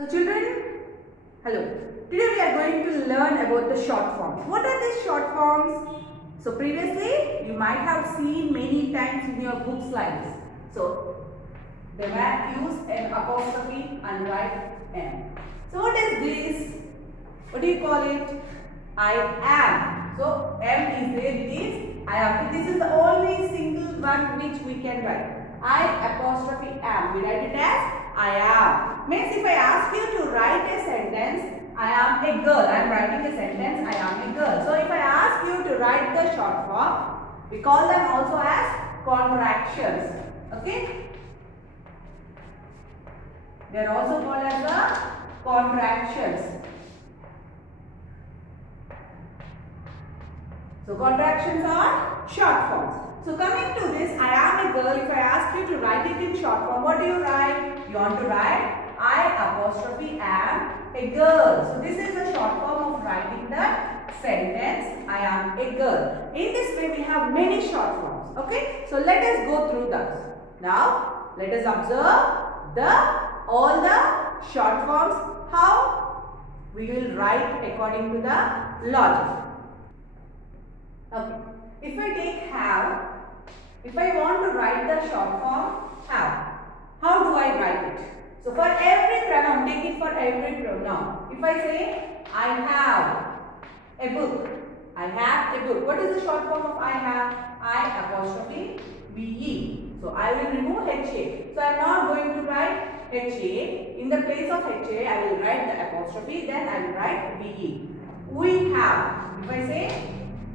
So children, hello. Today we are going to learn about the short forms. What are these short forms? So previously you might have seen many times in your book slides. So they were use an apostrophe and write M. So what is this? What do you call it? I am. So M is there, it is I am. This is the only single one which we can write. I apostrophe am. We write it as I am. Means if I ask you to write a sentence, I am a girl. I am writing a sentence, I am a girl. So if I ask you to write the short form, we call them also as contractions. Okay? They are also called as the contractions. So contractions are short forms. So coming to this, I am a girl. If I ask you to write it in short form, what do you write? You want to write I apostrophe am a girl. So this is the short form of writing the sentence I am a girl. In this way we have many short forms. Okay. So let us go through those. Now let us observe all the short forms, how we will write according to the logic. Okay. If I take have, if I want to write the short form have, how do I write it? So for every pronoun, take it for every pronoun. If I say I have a book, I have a book. What is the short form of I have? I apostrophe BE. So I will remove HA. So I am not going to write HA. In the place of HA, I will write the apostrophe, then I will write BE. We have. If I say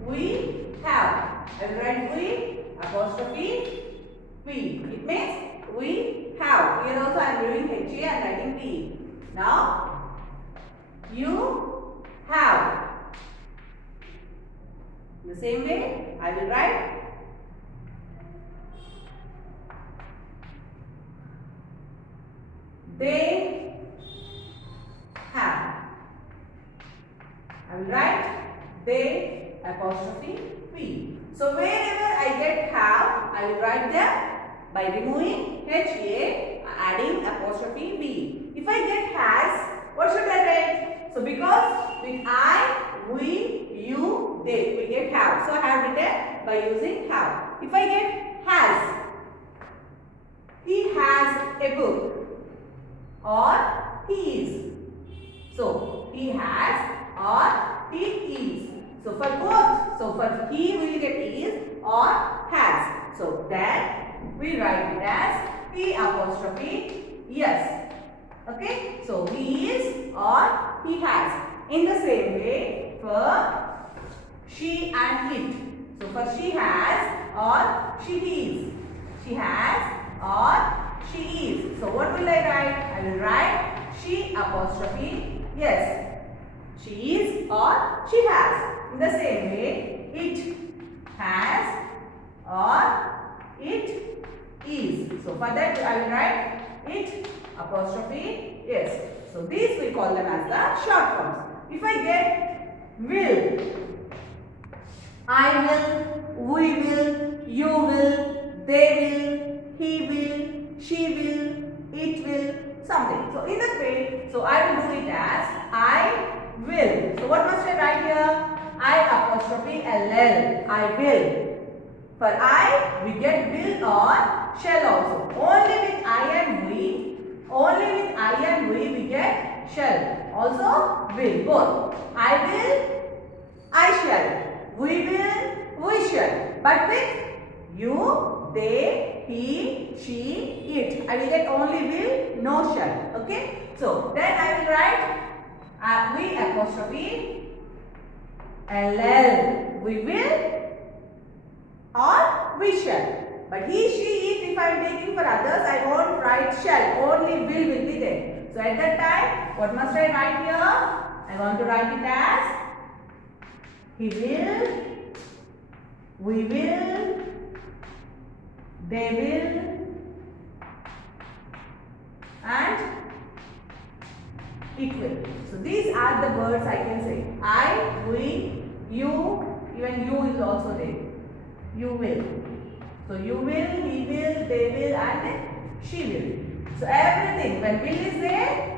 we have, I will write we apostrophe P. It means we have. Here also I am doing HA and writing P. Now you have. In the same way I will write they have. I will write they apostrophe P. So wherever I get have, I will write them by removing HA, adding apostrophe B. If I get has, what should I write? So because with I, we, you, they, we get have. So I have written by using have. If I get has, he has a book or he is. So he has or he is. So for both, so for he we will get is or has. So then we write it as he apostrophe yes. Okay. So he is or he has. In the same way for she and it. So for she has or she is. She has or she is. So what will I write? I will write she apostrophe yes. She is or she has. In the same way, it has or it is. So for that I will write it apostrophe yes. So these we call them as the short forms. If I get will, I will, we will, you will, they will, he will, she will, it will, something. So in that way, so I will do it as I will. So what must I write here? I apostrophe LL. I will. For I, we get will or shall also. Only with I and we, we get shall. Also will, both. I will, I shall. We will, we shall. But with you, they, he, she, it, I will get only will, no shall. Okay. So then I will write we apostrophe LL. We will or we shall. But he, she, it, if I am taking for others, I won't write shall. Only will be there. So at that time, what must I write here? I want to write it as he will, we will, they will, and it will. So these are the words I can say. I, we, you, even you is also there. You will. So you will, he will, they will, and she will. So everything, when will is there,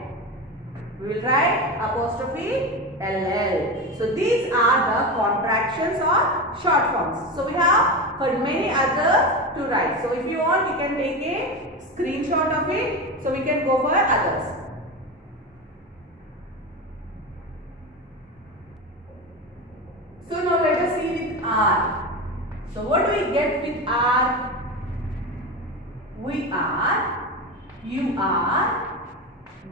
we will write apostrophe LL. So these are the contractions or short forms. So we have for many others to write. So if you want, you can take a screenshot of it. So we can go for others. So now let us see with R. So what do we get with R? We are, you are,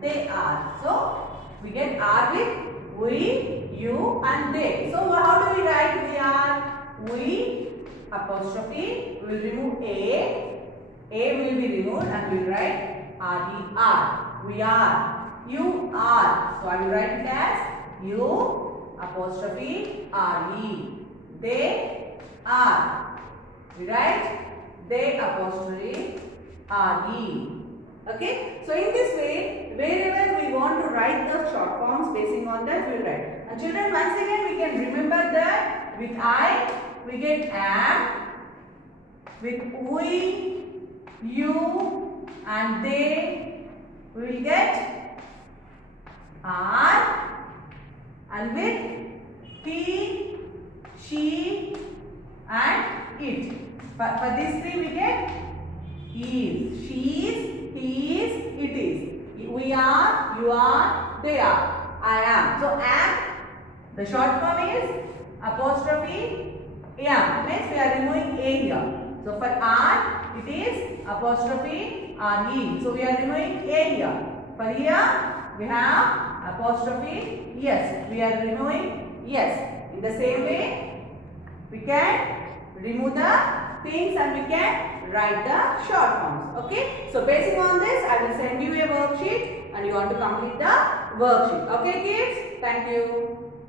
they are. So we get R with we, you and they. So how do we write we are? We apostrophe, we will remove A will be removed and we will write R-E-R. We are, you are. So I will write it as you apostrophe R-E. They are. We write they apostrophe R-E. Okay. So in this way, wherever we want to write the short forms, basing on that we will write. And children, once again we can remember that with I we get am, with we, you and they we will get are, and with he, she and it. For these three we get is, she is, he is, it is. We are, you are, they are, I am. So am, the short form is apostrophe am. Next we are removing a here. So for R it is apostrophe RE. So we are removing a here. For here we have apostrophe yes. We are removing yes. In the same way we can remove the things and we can write the short forms. Okay. So based on this I will send you a worksheet and you want to complete the worksheet. Okay kids. Thank you.